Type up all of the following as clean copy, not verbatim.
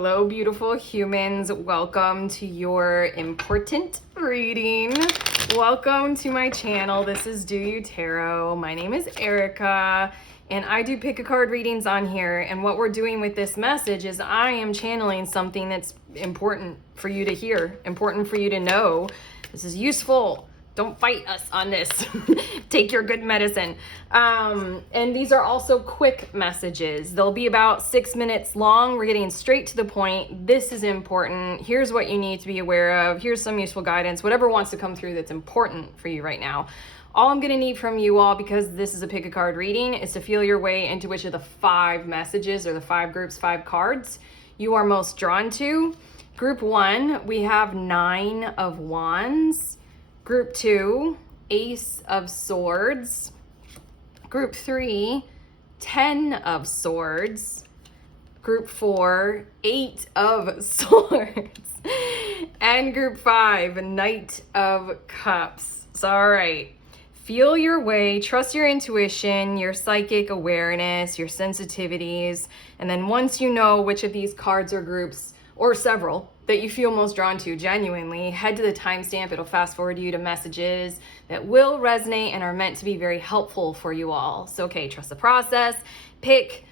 Hello, beautiful humans. Welcome to your important reading. Welcome to my channel. This is Do You Tarot. My name is Erica, and I do pick a card readings on here. And what we're doing with this message is I am channeling something that's important for you to hear, important for you to know. This is useful. Don't fight us on this. Take your good medicine. And these are also quick messages. They'll be about 6 minutes long. We're getting straight to the point. This is important. Here's what you need to be aware of. Here's some useful guidance, whatever wants to come through that's important for you right now. All I'm going to need from you all, because this is a pick a card reading, is to feel your way into which of the 5 messages or the 5 groups, 5 cards you are most drawn to. Group 1, we have 9 of Wands. Group 2, Ace of Swords. Group 3, 10 of Swords. Group 4, 8 of Swords. And Group 5, Knight of Cups. So, all right. Feel your way, trust your intuition, your psychic awareness, your sensitivities. And then once you know which of these cards or groups, or several, that you feel most drawn to genuinely, head to the timestamp. It'll fast forward you to messages that will resonate and are meant to be very helpful for you all. So, okay, trust the process, pick,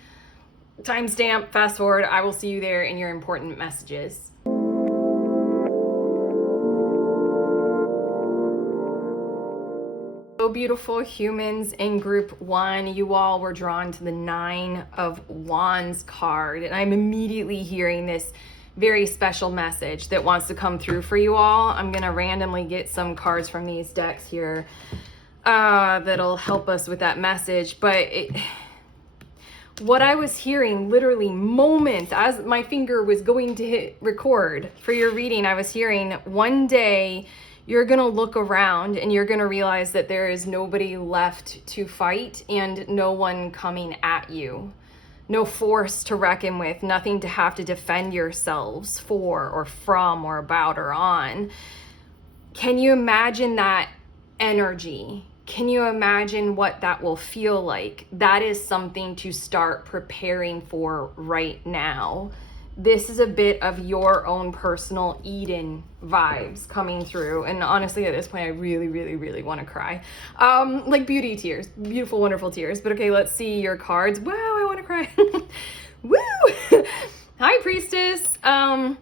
timestamp, fast forward. I will see you there in your important messages. So beautiful humans, in group 1, you all were drawn to the 9 of Wands card. And I'm immediately hearing this very special message that wants to come through for you all. I'm gonna randomly get some cards from these decks here that'll help us with that message. But what I was hearing literally moments as my finger was going to hit record for your reading, I was hearing, one day you're gonna look around and you're gonna realize that there is nobody left to fight and no one coming at you. No force to reckon with, nothing to have to defend yourselves for or from or about or on. Can you imagine that energy? Can you imagine what that will feel like? That is something to start preparing for right now. This is a bit of your own personal Eden vibes coming through. And honestly, at this point, I really, really, really want to cry. Like beauty tears, beautiful, wonderful tears. But okay, let's see your cards. Wow, I want to cry. Woo! Hi, Priestess. And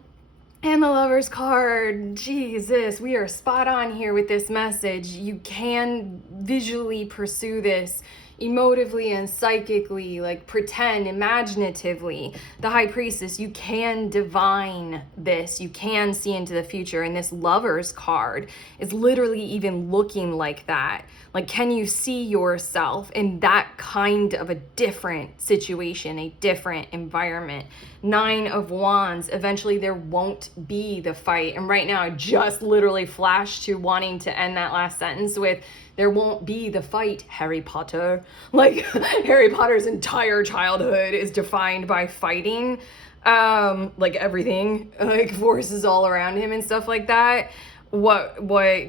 the Lover's card. Jesus, we are spot on here with this message. You can visually pursue this emotively and psychically, like pretend imaginatively. The High Priestess, you can divine this, you can see into the future, and this Lover's card is literally even looking like that. Like, can you see yourself in that kind of a different situation, a different environment? 9 of Wands, eventually there won't be the fight. And right now I just literally flashed to wanting to end that last sentence with, there won't be the fight, Harry Potter. Like, Harry Potter's entire childhood is defined by fighting. Like everything, like forces all around him and stuff like that. What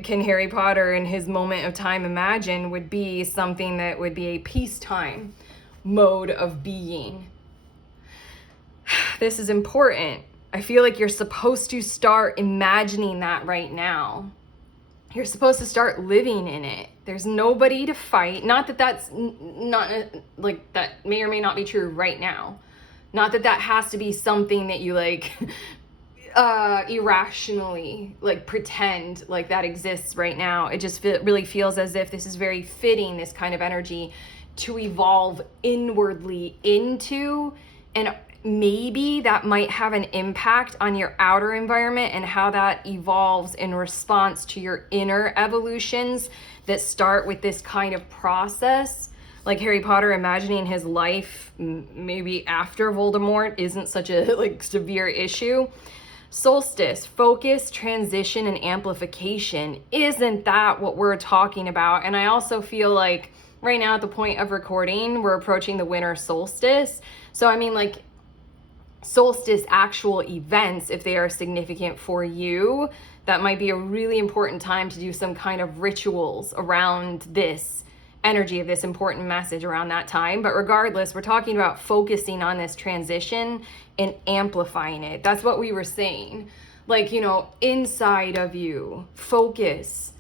can Harry Potter in his moment of time imagine would be something that would be a peacetime mode of being. This is important. I feel like you're supposed to start imagining that right now. You're supposed to start living in it. There's nobody to fight. Not that that's not like that may or may not be true right now. Not that that has to be something that you like irrationally like pretend like that exists right now. It just really feels as if this is very fitting, this kind of energy to evolve inwardly into, and maybe that might have an impact on your outer environment and how that evolves in response to your inner evolutions that start with this kind of process. Like Harry Potter imagining his life maybe after Voldemort isn't such a like severe issue. Solstice, focus, transition, and amplification. Isn't that what we're talking about? And I also feel like right now at the point of recording, we're approaching the winter solstice. So I mean, like, solstice actual events, if they are significant for you, that might be a really important time to do some kind of rituals around this energy of this important message around that time. But regardless, we're talking about focusing on this transition and amplifying it. That's what we were saying. Like, you know, inside of you, focus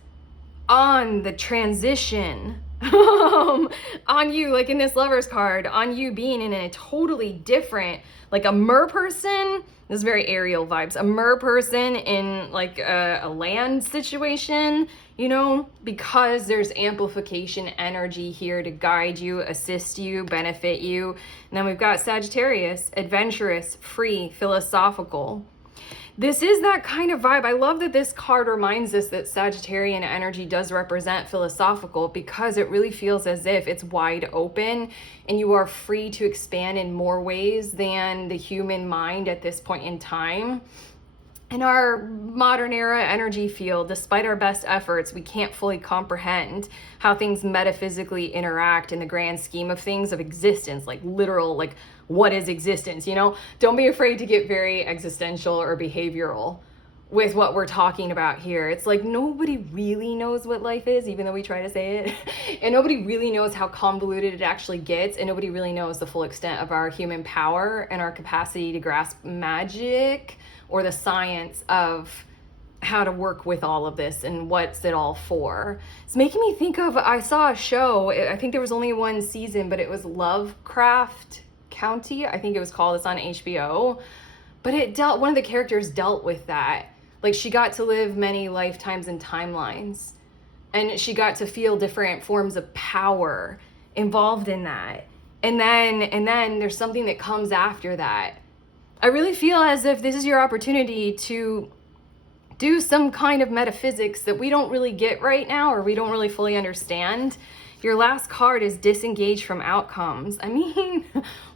on the transition on you, like in this Lover's card, on you being in a totally different, like a mer person. This is very aerial vibes. A mer person in like a land situation, you know, because there's amplification energy here to guide you, assist you, benefit you. And then we've got Sagittarius, adventurous, free, philosophical. This is that kind of vibe. I love that this card reminds us that Sagittarian energy does represent philosophical, because it really feels as if it's wide open and you are free to expand in more ways than the human mind at this point in time. In our modern era energy field, despite our best efforts, we can't fully comprehend how things metaphysically interact in the grand scheme of things, of existence, like literal, like what is existence, you know? Don't be afraid to get very existential or behavioral with what we're talking about here. It's like nobody really knows what life is, even though we try to say it. And nobody really knows how convoluted it actually gets. And nobody really knows the full extent of our human power and our capacity to grasp magic, or the science of how to work with all of this and what's it all for. It's making me think of, I saw a show, I think there was only one season, but it was Lovecraft County, I think it was called. It's on HBO. But it dealt, one of the characters dealt with that. Like, she got to live many lifetimes and timelines. And she got to feel different forms of power involved in that. And then there's something that comes after that. I really feel as if this is your opportunity to do some kind of metaphysics that we don't really get right now, or we don't really fully understand. Your last card is disengage from outcomes. I mean,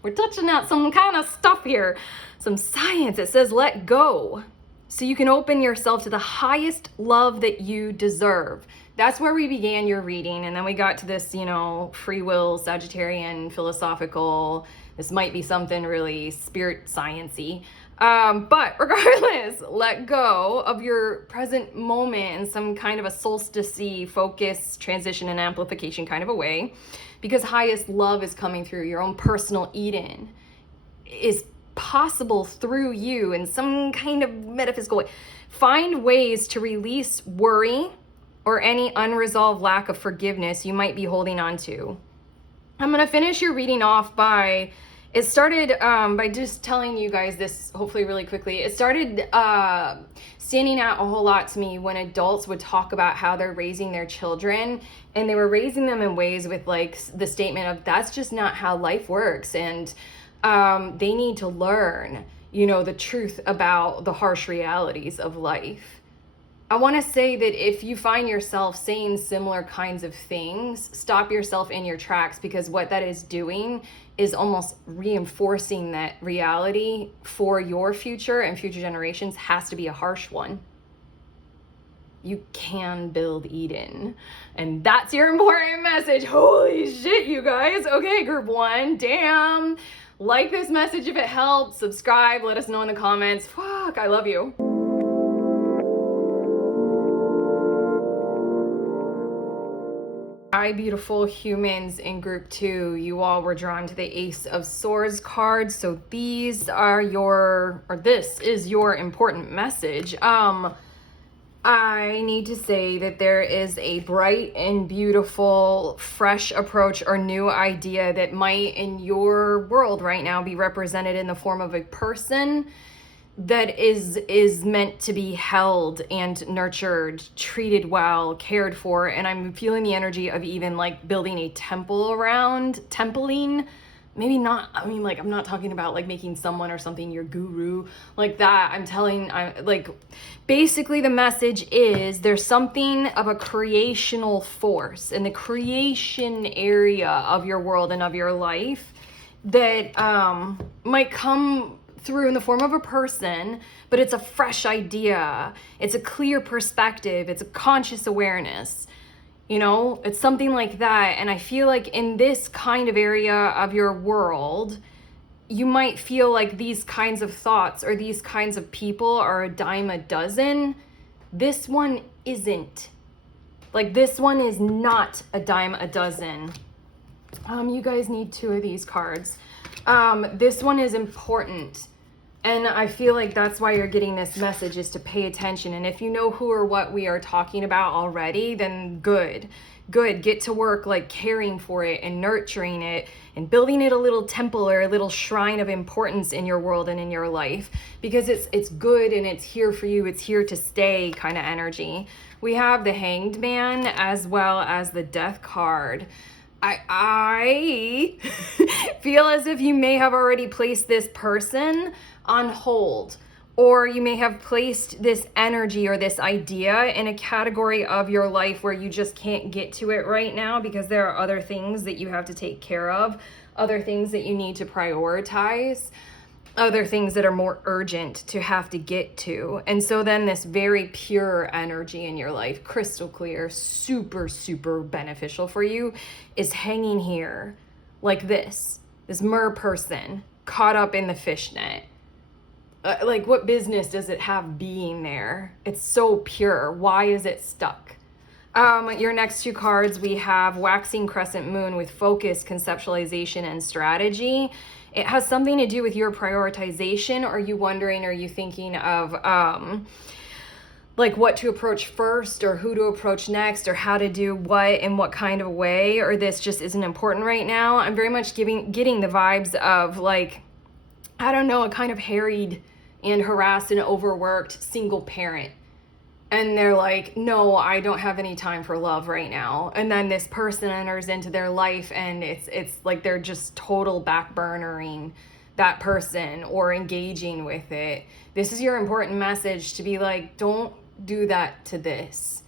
we're touching out some kind of stuff here, some science. It says let go, so you can open yourself to the highest love that you deserve. That's where we began your reading. And then we got to this, you know, free will, Sagittarian, philosophical. This might be something really spirit science-y. But regardless, let go of your present moment in some kind of a solstice-y focus, transition, and amplification kind of a way. Because highest love is coming through. Your own personal Eden is possible through you in some kind of metaphysical way. Find ways to release worry or any unresolved lack of forgiveness you might be holding on to. I'm going to finish your reading off by, it started by just telling you guys this hopefully really quickly. It started standing out a whole lot to me when adults would talk about how they're raising their children, and they were raising them in ways with like the statement of that's just not how life works, and they need to learn, you know, the truth about the harsh realities of life. I want to say that if you find yourself saying similar kinds of things, stop yourself in your tracks, because what that is doing is almost reinforcing that reality for your future and future generations has to be a harsh one. You can build Eden. And that's your important message. Holy shit, you guys. Okay, group one, damn. Like this message if it helped. Subscribe. Let us know in the comments. Fuck, I love you. Hi, beautiful humans in group two. You all were drawn to the Ace of Swords card. So these are your, or this is your important message. I need to say that there is a bright and beautiful, fresh approach or new idea that might in your world right now be represented in the form of a person that is meant to be held and nurtured, treated well, cared for. And I'm feeling the energy of even like building a temple around, templing. Maybe not, I mean, like, I'm not talking about like making someone or something your guru like that. Basically the message is there's something of a creational force in the creation area of your world and of your life that might come through in the form of a person, but it's a fresh idea. It's a clear perspective. It's a conscious awareness. You know, it's something like that. And I feel like in this kind of area of your world, you might feel like these kinds of thoughts or these kinds of people are a dime a dozen. This one isn't. Like this one is not a dime a dozen. You guys need 2 of these cards. This one is important. And I feel like that's why you're getting this message, is to pay attention. And if you know who or what we are talking about already, then good. Get to work like caring for it and nurturing it and building it a little temple or a little shrine of importance in your world and in your life, because it's good and it's here for you. It's here to stay kind of energy. We have the Hanged Man as well as the Death card. I feel as if you may have already placed this person on hold, or you may have placed this energy or this idea in a category of your life where you just can't get to it right now because there are other things that you have to take care of, other things that you need to prioritize, other things that are more urgent to have to get to. And so then this very pure energy in your life, crystal clear, super, super beneficial for you, is hanging here like this mer person caught up in the fishnet. Like, what business does it have being there? It's so pure. Why is it stuck? Your next 2 cards, we have Waxing Crescent Moon with focus, conceptualization, and strategy. It has something to do with your prioritization. Are you wondering, are you thinking of like what to approach first, or who to approach next, or how to do what in what kind of way, or this just isn't important right now? I'm very much getting the vibes of, like, I don't know, a kind of harried and harassed and overworked single parent. And they're like, no, I don't have any time for love right now. And then this person enters into their life, and it's like they're just total backburnering that person or engaging with it. This is your important message to be like, don't do that to this.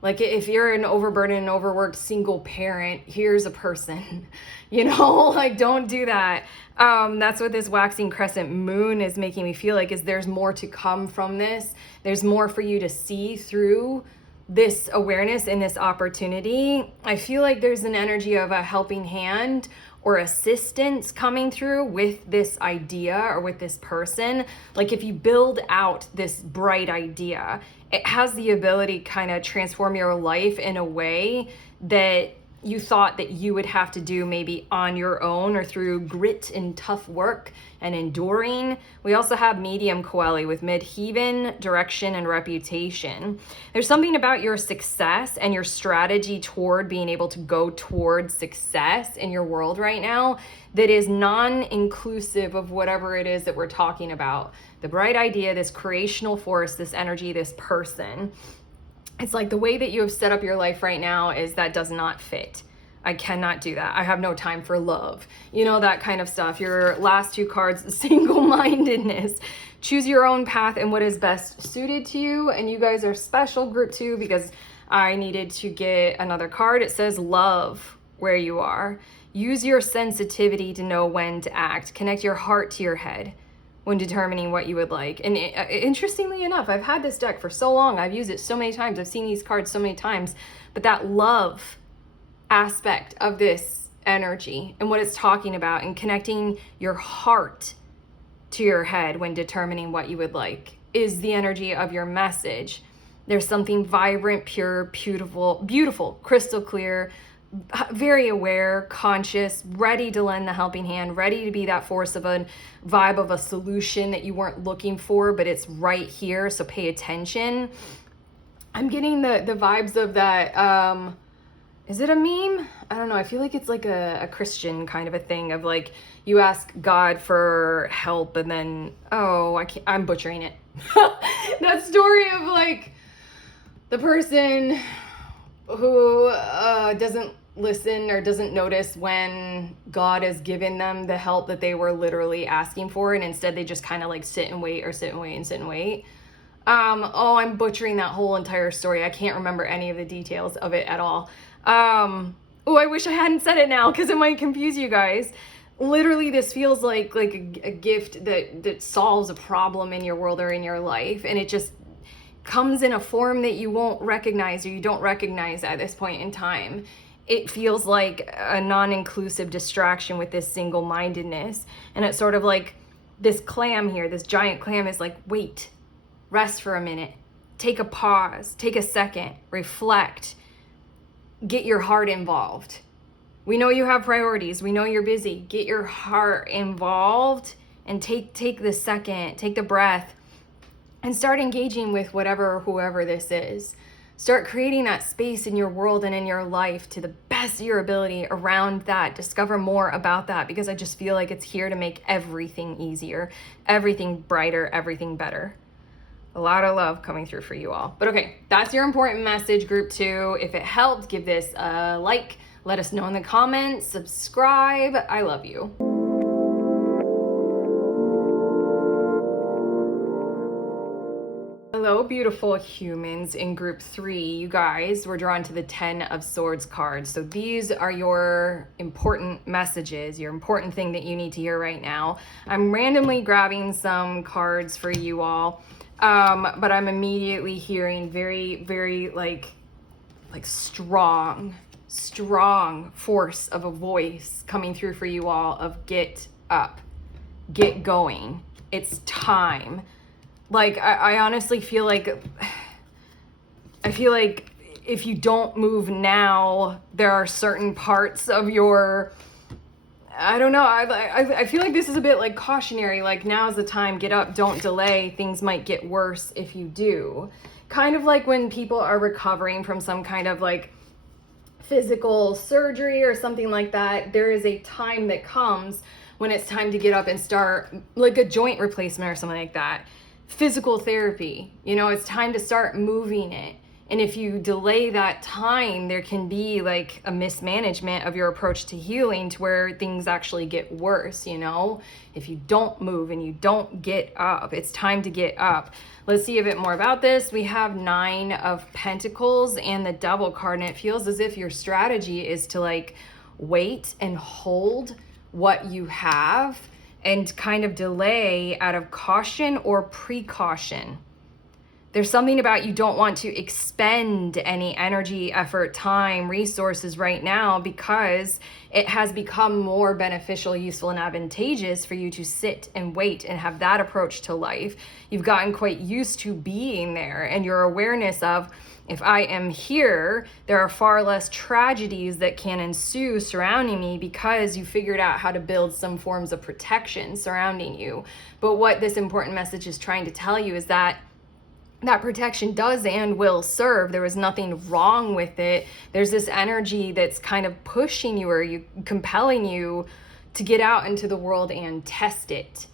Like, if you're an overburdened and overworked single parent, here's a person, like, don't do that. That's what this Waxing Crescent Moon is making me feel like, is there's more to come from this. There's more for you to see through this awareness and this opportunity. I feel like there's an energy of a helping hand or assistance coming through with this idea or with this person. Like, if you build out this bright idea, it has the ability to kind of transform your life in a way that you thought that you would have to do maybe on your own or through grit and tough work and enduring. We also have Medium Coeli with Midheaven, Direction, and Reputation. There's something about your success and your strategy toward being able to go toward success in your world right now that is non-inclusive of whatever it is that we're talking about. The bright idea, this creational force, this energy, this person. It's like the way that you have set up your life right now is that does not fit. I cannot do that. I have no time for love. That kind of stuff. Your last 2 cards, single-mindedness. Choose your own path and what is best suited to you. And you guys are special, group 2, because I needed to get another card. It says love where you are. Use your sensitivity to know when to act. Connect your heart to your head when determining what you would like. And interestingly enough, I've had this deck for so long. I've used it so many times. I've seen these cards so many times. But that love aspect of this energy and what it's talking about, and connecting your heart to your head when determining what you would like, is the energy of your message. There's something vibrant, pure, beautiful, crystal clear, very aware, conscious, ready to lend the helping hand, ready to be that force of a vibe of a solution that you weren't looking for, but it's right here, so pay attention. I'm getting the vibes of that, is it a meme? I don't know, I feel like it's like a Christian kind of a thing of like, you ask God for help and then, I'm butchering it. That story of like, the person who doesn't listen or doesn't notice when God has given them the help that they were literally asking for, and instead they just kind of like sit and wait. I'm butchering that whole entire story. I can't remember any of the details of it at all. I wish I hadn't said it now because it might confuse you guys. Literally, this feels like a gift that solves a problem in your world or in your life, and it just comes in a form that you won't recognize or you don't recognize at this point in time. It feels like a non-inclusive distraction with this single-mindedness. And it's sort of like this clam here, this giant clam is like, wait, rest for a minute, take a pause, take a second, reflect, get your heart involved. We know you have priorities. We know you're busy. Get your heart involved and take the second, take the breath, and start engaging with whatever or whoever this is. Start creating that space in your world and in your life to the best of your ability around that. Discover more about that, because I just feel like it's here to make everything easier, everything brighter, everything better. A lot of love coming through for you all. But okay, that's your important message, group 2. If it helped, give this a like. Let us know in the comments. Subscribe. I love you. Hello, beautiful humans in group 3. You guys were drawn to the 10 of Swords card. So these are your important messages, your important thing that you need to hear right now. I'm randomly grabbing some cards for you all, but I'm immediately hearing very, very like strong force of a voice coming through for you all of get up, get going. It's time. Like, I honestly feel like, if you don't move now, there are certain parts of your, I don't know, I feel like this is a bit like cautionary, like now's the time, get up, don't delay, things might get worse if you do. Kind of like when people are recovering from some kind of like physical surgery or something like that, there is a time that comes when it's time to get up and start, like a joint replacement or something like that. Physical therapy, you know, it's time to start moving it. And if you delay that time, there can be like a mismanagement of your approach to healing to where things actually get worse, you know? If you don't move and you don't get up, it's time to get up. Let's see a bit more about this. We have 9 of Pentacles and the Devil card, and it feels as if your strategy is to like wait and hold what you have and kind of delay out of caution or precaution. There's something about you don't want to expend any energy, effort, time, resources right now because it has become more beneficial, useful, and advantageous for you to sit and wait and have that approach to life. You've gotten quite used to being there, and your awareness of, if I am here, there are far less tragedies that can ensue surrounding me because you figured out how to build some forms of protection surrounding you. But what this important message is trying to tell you is that protection does and will serve. There was nothing wrong with it. There's this energy that's kind of pushing you or compelling you to get out into the world and test it.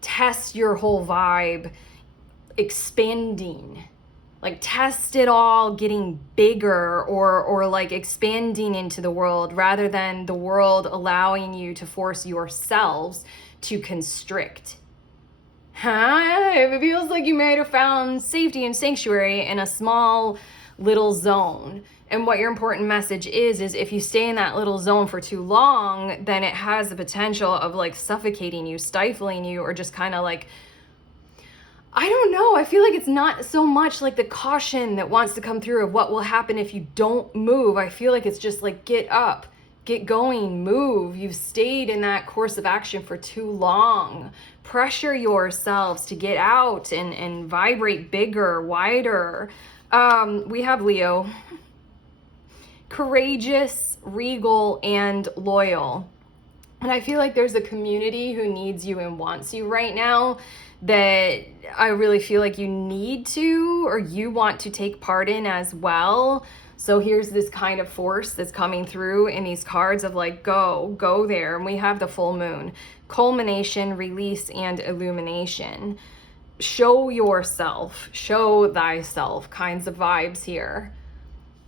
Test your whole vibe, expanding. Like test it all, getting bigger or like expanding into the world rather than the world allowing you to force yourselves to constrict. It feels like you might have found safety and sanctuary in a small little zone. And what your important message is if you stay in that little zone for too long, then it has the potential of like suffocating you, stifling you, or just kind of like, I don't know. I feel like it's not so much like the caution that wants to come through of what will happen if you don't move. I feel like it's just like, get up, get going, move. You've stayed in that course of action for too long. Pressure yourselves to get out and vibrate bigger, wider. We have Leo. Courageous, regal, and loyal. And I feel like there's a community who needs you and wants you right now that I really feel like you need to, or you want to take part in as well. So here's this kind of force that's coming through in these cards of like, go there. And we have the full moon, culmination, release, and illumination. Show yourself, show thyself kinds of vibes here.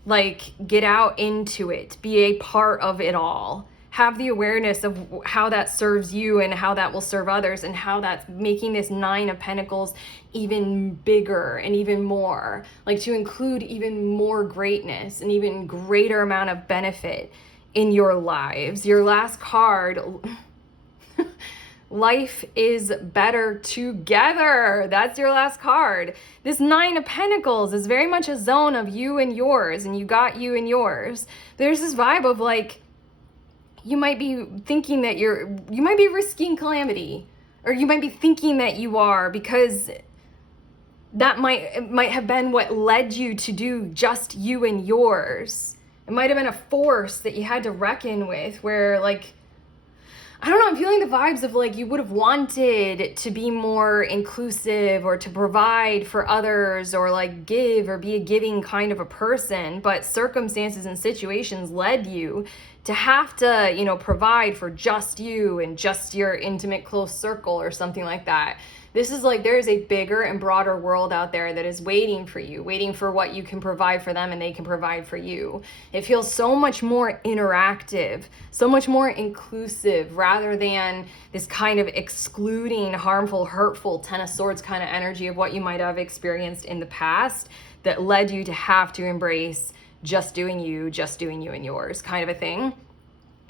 Like, get out into it, be a part of it all. Have the awareness of how that serves you and how that will serve others and how that's making this 9 of Pentacles even bigger and even more, like to include even more greatness and even greater amount of benefit in your lives. Your last card, life is better together. That's your last card. This 9 of Pentacles is very much a zone of you and yours, and you got you and yours. There's this vibe of like, you might be thinking that you might be risking calamity, or you might be thinking that you are, because that might have been what led you to do just you and yours. It might have been a force that you had to reckon with, where like, I don't know, I'm feeling the vibes of like you would have wanted to be more inclusive or to provide for others or like give or be a giving kind of a person, but circumstances and situations led you to have to, you know, provide for just you and just your intimate close circle or something like that. This is like, there is a bigger and broader world out there that is waiting for you, waiting for what you can provide for them and they can provide for you. It feels so much more interactive, so much more inclusive, rather than this kind of excluding, harmful, hurtful Ten of Swords kind of energy of what you might have experienced in the past that led you to have to embrace just doing you and yours kind of a thing.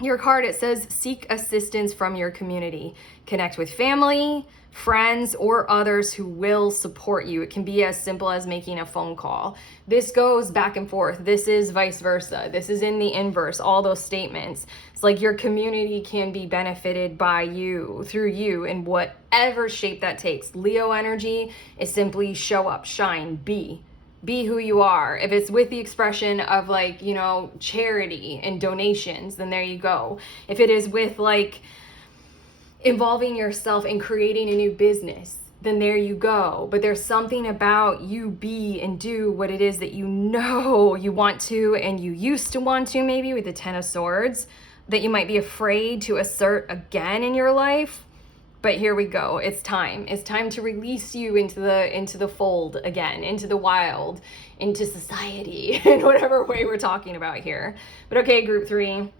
Your card, it says, seek assistance from your community. Connect with family, friends, or others who will support you. It can be as simple as making a phone call. This goes back and forth. This is vice versa. This is in the inverse, all those statements. It's like your community can be benefited by you, through you, in whatever shape that takes. Leo energy is simply show up, shine, be who you are. If it's with the expression of like, you know, charity and donations, then there you go. If it is with like involving yourself in creating a new business, then there you go. But there's something about you be and do what it is that you know you want to and you used to want to, maybe with the Ten of Swords, that you might be afraid to assert again in your life. But here we go. It's time. It's time to release you into the fold again, into the wild, into society, in whatever way we're talking about here. But okay, group 3,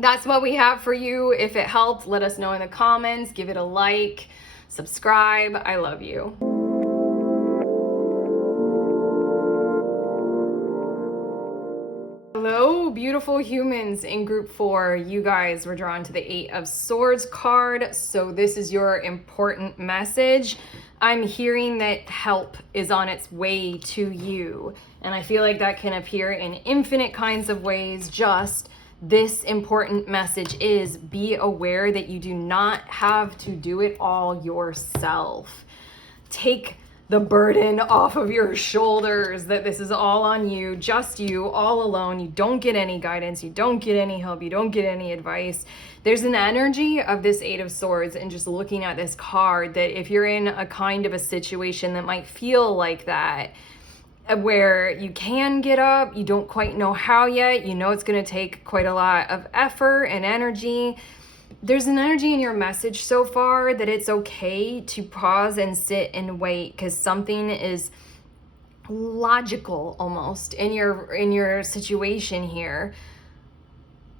that's what we have for you. If it helped, let us know in the comments. Give it a like, subscribe. I love you. Hello, beautiful humans in group 4. You guys were drawn to the 8 of Swords card. So this is your important message. I'm hearing that help is on its way to you. And I feel like that can appear in infinite kinds of ways. Just this important message is be aware that you do not have to do it all yourself. Take the burden off of your shoulders, that this is all on you, just you, all alone. You don't get any guidance, you don't get any help, you don't get any advice. There's an energy of this 8 of Swords and just looking at this card that if you're in a kind of a situation that might feel like that, where you can get up, you don't quite know how yet, you know it's going to take quite a lot of effort and energy. There's an energy in your message so far that it's okay to pause and sit and wait, because something is logical almost in your situation here.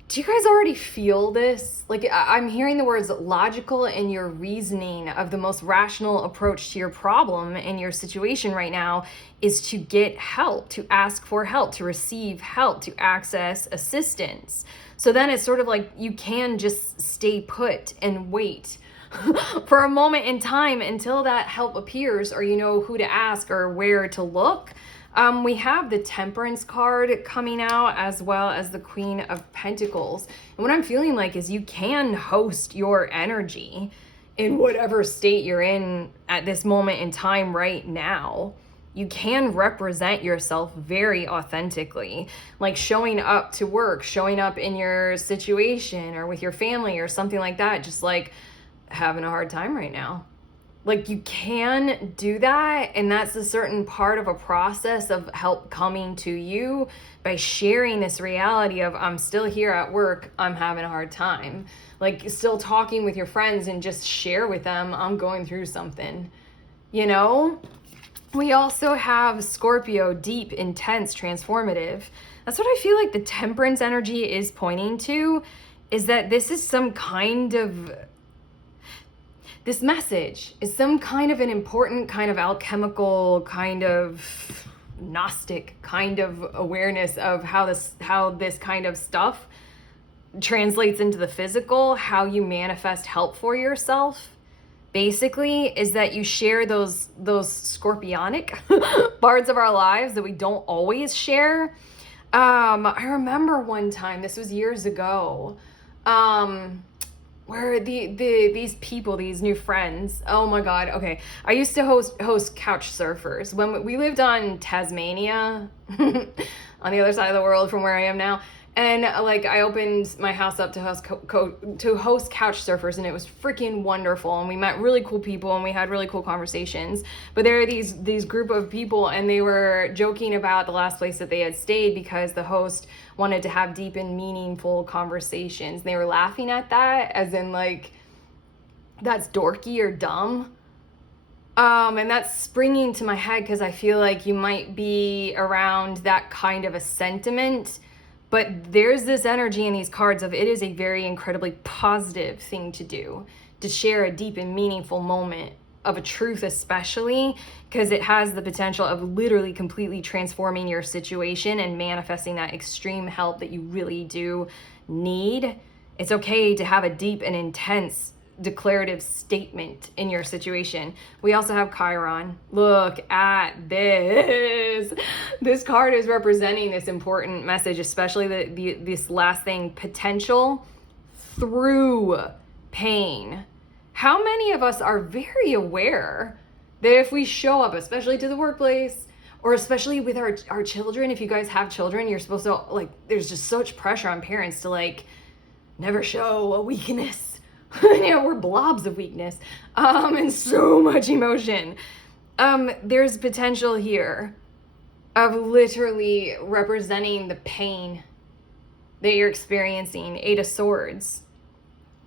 Do you guys already feel this? Like, I'm hearing the words logical in your reasoning of the most rational approach to your problem and your situation right now is to get help, to ask for help, to receive help, to access assistance. So then it's sort of like you can just stay put and wait for a moment in time until that help appears, or you know who to ask or where to look. We have the Temperance card coming out, as well as the Queen of Pentacles. And what I'm feeling like is you can host your energy in whatever state you're in at this moment in time right now. You can represent yourself very authentically, like showing up to work, showing up in your situation or with your family or something like that, just like having a hard time right now. Like, you can do that, and that's a certain part of a process of help coming to you by sharing this reality of, I'm still here at work, I'm having a hard time. Like, still talking with your friends and just share with them, I'm going through something, you know? We also have Scorpio, deep, intense, transformative. That's what I feel like the Temperance energy is pointing to, is that this is some kind of... This message is some kind of an important kind of alchemical, kind of Gnostic kind of awareness of how this kind of stuff translates into the physical, how you manifest help for yourself. Basically, is that you share those scorpionic parts of our lives that we don't always share. I remember one time, this was years ago, where these people, these new friends, oh my God, okay. I used to host couch surfers. When we lived on Tasmania, on the other side of the world from where I am now. And like I opened my house up to host couch surfers, and it was freaking wonderful. And we met really cool people, and we had really cool conversations. But there are these group of people, and they were joking about the last place that they had stayed because the host wanted to have deep and meaningful conversations. And they were laughing at that, as in like, that's dorky or dumb. And that's springing to my head because I feel like you might be around that kind of a sentiment. But there's this energy in these cards of it is a very incredibly positive thing to do, to share a deep and meaningful moment of a truth, especially because it has the potential of literally completely transforming your situation and manifesting that extreme help that you really do need. It's okay to have a deep and intense declarative statement in your situation. We also have Chiron. Look at this. This card is representing this important message, especially this last thing, potential through pain. How many of us are very aware that if we show up, especially to the workplace, or especially with our children, if you guys have children, you're supposed to, like, there's just such pressure on parents to like never show a weakness. We're blobs of weakness, and so much emotion. There's potential here of literally representing the pain that you're experiencing. 8 of Swords.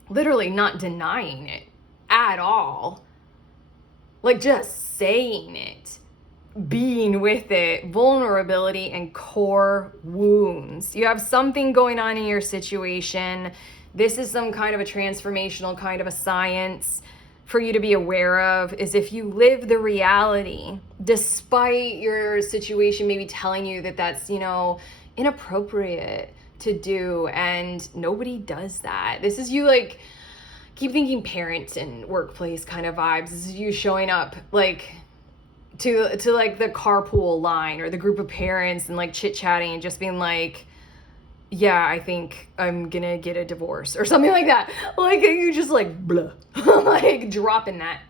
Literally not denying it at all. Like just saying it. Being with it. Vulnerability and core wounds. You have something going on in your situation. This is some kind of a transformational kind of a science for you to be aware of, is if you live the reality, despite your situation maybe telling you that that's, inappropriate to do, and nobody does that. This is you like, keep thinking parent and workplace kind of vibes. This is you showing up like to like the carpool line or the group of parents and like chit-chatting and just being like, yeah, I think I'm gonna get a divorce or something like that. Like you just like blah, like dropping that.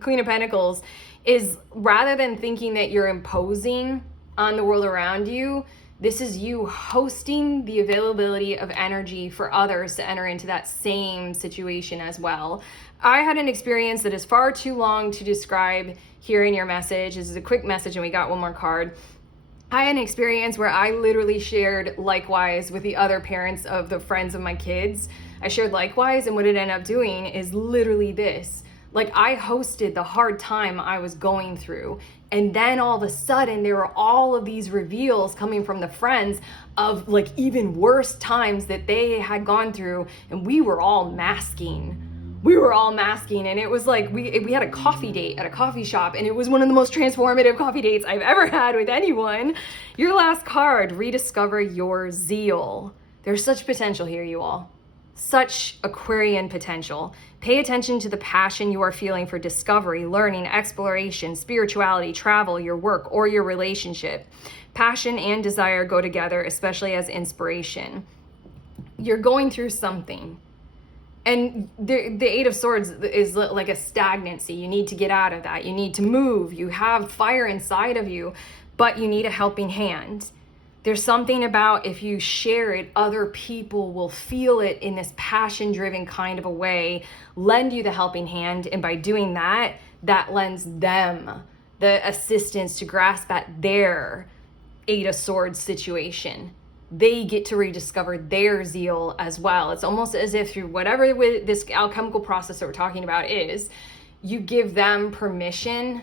Queen of Pentacles is, rather than thinking that you're imposing on the world around you, this is you hosting the availability of energy for others to enter into that same situation as well. I had an experience that is far too long to describe here in your message. This is a quick message and we got one more card. I had an experience where I literally shared likewise with the other parents of the friends of my kids. I shared likewise, and what it ended up doing is literally this. Like, I hosted the hard time I was going through, and then all of a sudden there were all of these reveals coming from the friends of like even worse times that they had gone through, and we were all masking. And it was like we had a coffee date at a coffee shop, and it was one of the most transformative coffee dates I've ever had with anyone. Your last card, rediscover your zeal. There's such potential here, you all. Such Aquarian potential. Pay attention to the passion you are feeling for discovery, learning, exploration, spirituality, travel, your work, or your relationship. Passion and desire go together, especially as inspiration. You're going through something. And the 8 of Swords is like a stagnancy. You need to get out of that. You need to move. You have fire inside of you, but you need a helping hand. There's something about if you share it, other people will feel it in this passion-driven kind of a way, lend you the helping hand. And by doing that, that lends them the assistance to grasp at their 8 of Swords situation. They get to rediscover their zeal as well. It's almost as if through whatever this alchemical process that we're talking about is, you give them permission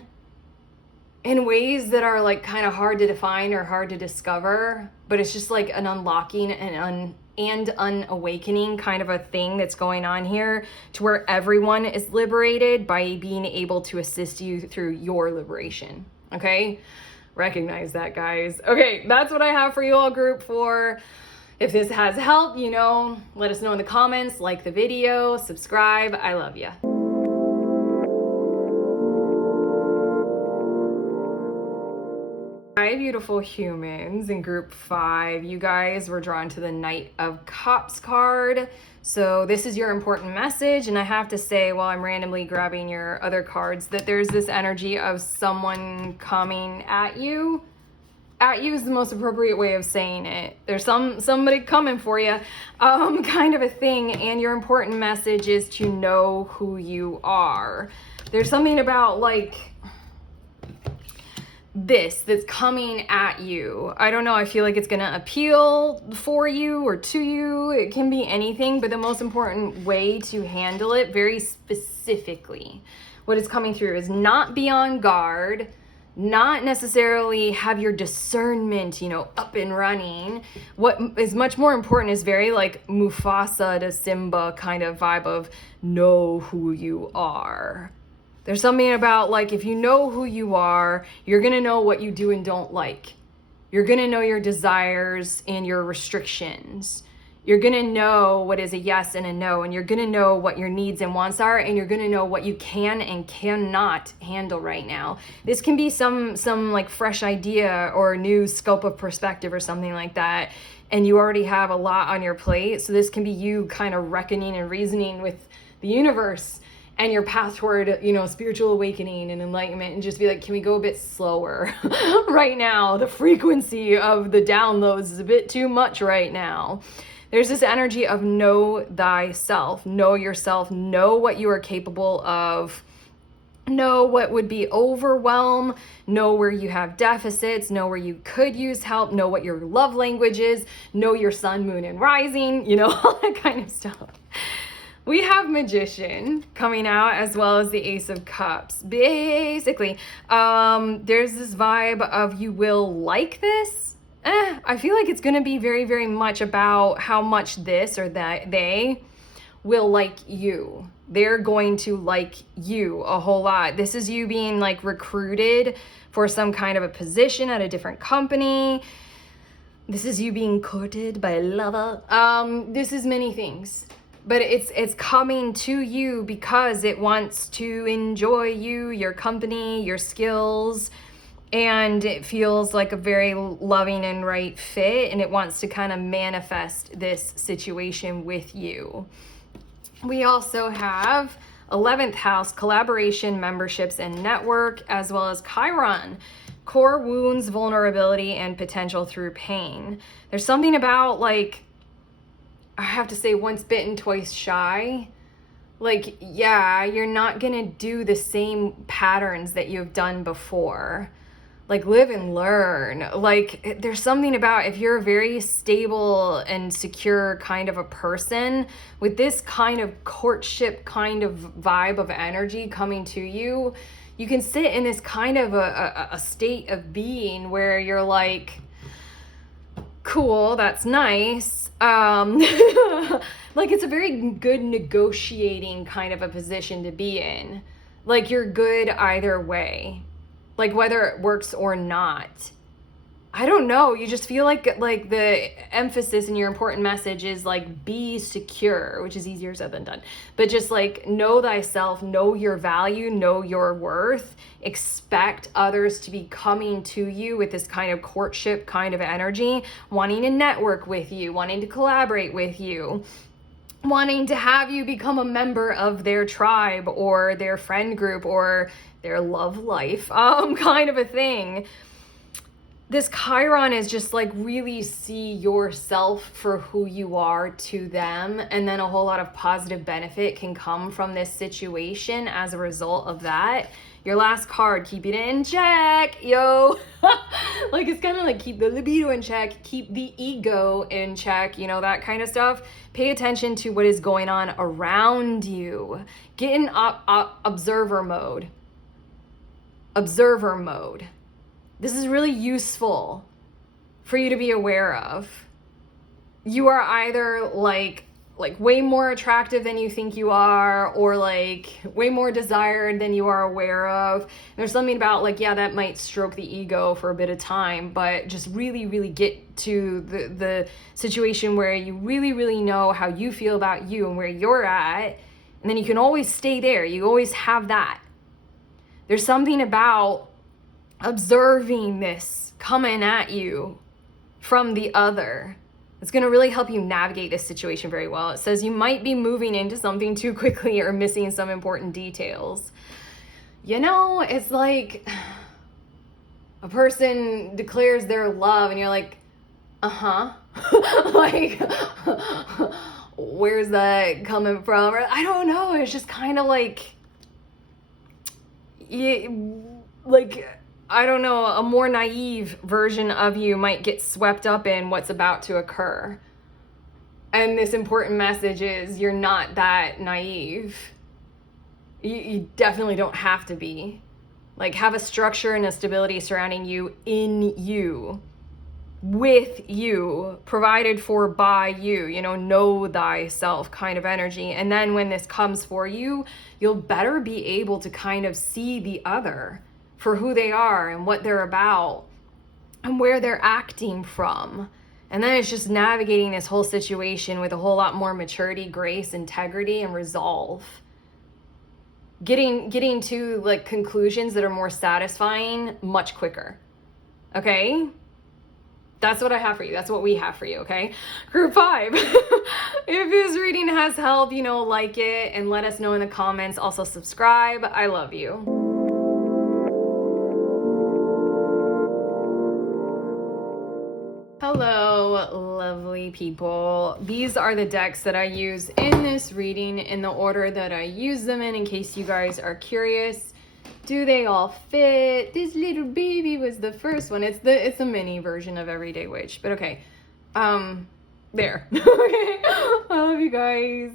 in ways that are like kind of hard to define or hard to discover, but it's just like an unlocking and unawakening kind of a thing that's going on here, to where everyone is liberated by being able to assist you through your liberation. Okay? Recognize that, guys. Okay, that's what I have for you all, group 4. If this has helped, let us know in the comments, like the video, subscribe. I love ya. Hi, beautiful humans in group 5. You guys were drawn to the Knight of Cups card. So this is your important message. And I have to say, while I'm randomly grabbing your other cards, that there's this energy of someone coming at you. at you is the most appropriate way of saying it. There's somebody coming for you, kind of a thing. And your important message is to know who you are. There's something about like that's coming at you. I don't know. I feel like it's going to appeal for you or to you. It can be anything, but the most important way to handle it very specifically, what is coming through is not be on guard, not necessarily have your discernment, up and running. What is much more important is very like Mufasa to Simba kind of vibe of know who you are. There's something about like, if you know who you are, you're going to know what you do and don't like. You're going to know your desires and your restrictions. You're going to know what is a yes and a no, and you're going to know what your needs and wants are, and you're going to know what you can and cannot handle right now. This can be some like fresh idea or new scope of perspective or something like that, and you already have a lot on your plate. So this can be you kind of reckoning and reasoning with the universe and your path toward, spiritual awakening and enlightenment, and just be like, can we go a bit slower right now? The frequency of the downloads is a bit too much right now. There's this energy of know thyself, know yourself, know what you are capable of, know what would be overwhelm, know where you have deficits, know where you could use help, know what your love language is, know your sun, moon, and rising, all that kind of stuff. We have Magician coming out as well as the Ace of Cups. Basically, there's this vibe of you will like this. I feel like it's going to be very, very much about how much this or that they will like you. They're going to like you a whole lot. This is you being like recruited for some kind of a position at a different company. This is you being courted by a lover. This is many things. But it's coming to you because it wants to enjoy you, your company, your skills, and it feels like a very loving and right fit, and it wants to kind of manifest this situation with you. We also have 11th house, collaboration, memberships, and network, as well as Chiron, core wounds, vulnerability, and potential through pain. There's something about like, I have to say, once bitten, twice shy. Like, yeah, you're not gonna do the same patterns that you've done before. Like, live and learn. Like, there's something about if you're a very stable and secure kind of a person, with this kind of courtship kind of vibe of energy coming to you, you can sit in this kind of a state of being where you're like, cool, that's nice. Like, it's a very good negotiating kind of a position to be in. Like, you're good either way. Like, whether it works or not. I don't know. You just feel like the emphasis in your important message is like, be secure, which is easier said than done. But just like, know thyself, know your value, know your worth. Expect others to be coming to you with this kind of courtship kind of energy, wanting to network with you, wanting to collaborate with you, wanting to have you become a member of their tribe or their friend group or their love life, kind of a thing. This Chiron is just like, really see yourself for who you are to them, and then a whole lot of positive benefit can come from this situation as a result of that. Your last card, keep it in check, yo. Like, it's kind of like keep the libido in check, keep the ego in check, that kind of stuff. Pay attention to what is going on around you. Get in observer mode. Observer mode. This is really useful for you to be aware of. You are either like way more attractive than you think you are, or like way more desired than you are aware of. And there's something about like, yeah, that might stroke the ego for a bit of time, but just really, really get to the situation where you really, really know how you feel about you and where you're at. And then you can always stay there. You always have that. There's something about observing this coming at you from the other. It's going to really help you navigate this situation very well. It says you might be moving into something too quickly or missing some important details. It's like, a person declares their love and you're like, uh-huh. Like, where's that coming from? Or, I don't know. It's just kind of like, I don't know, a more naive version of you might get swept up in what's about to occur. And this important message is you're not that naive. You definitely don't have to be. Like, have a structure and a stability surrounding you, in you, with you, provided for by you, know thyself kind of energy. And then when this comes for you, you'll better be able to kind of see the other for who they are and what they're about and where they're acting from. And then it's just navigating this whole situation with a whole lot more maturity, grace, integrity, and resolve. Getting to like conclusions that are more satisfying much quicker. Okay? That's what I have for you. That's what we have for you, okay? Group 5. If this reading has helped, like it and let us know in the comments. Also subscribe. I love you. Hello, lovely people. These are the decks that I use in this reading in the order that I use them in case you guys are curious. Do they all fit? This little baby was the first one. It's a mini version of Everyday Witch, but okay. There. Okay. I love you guys.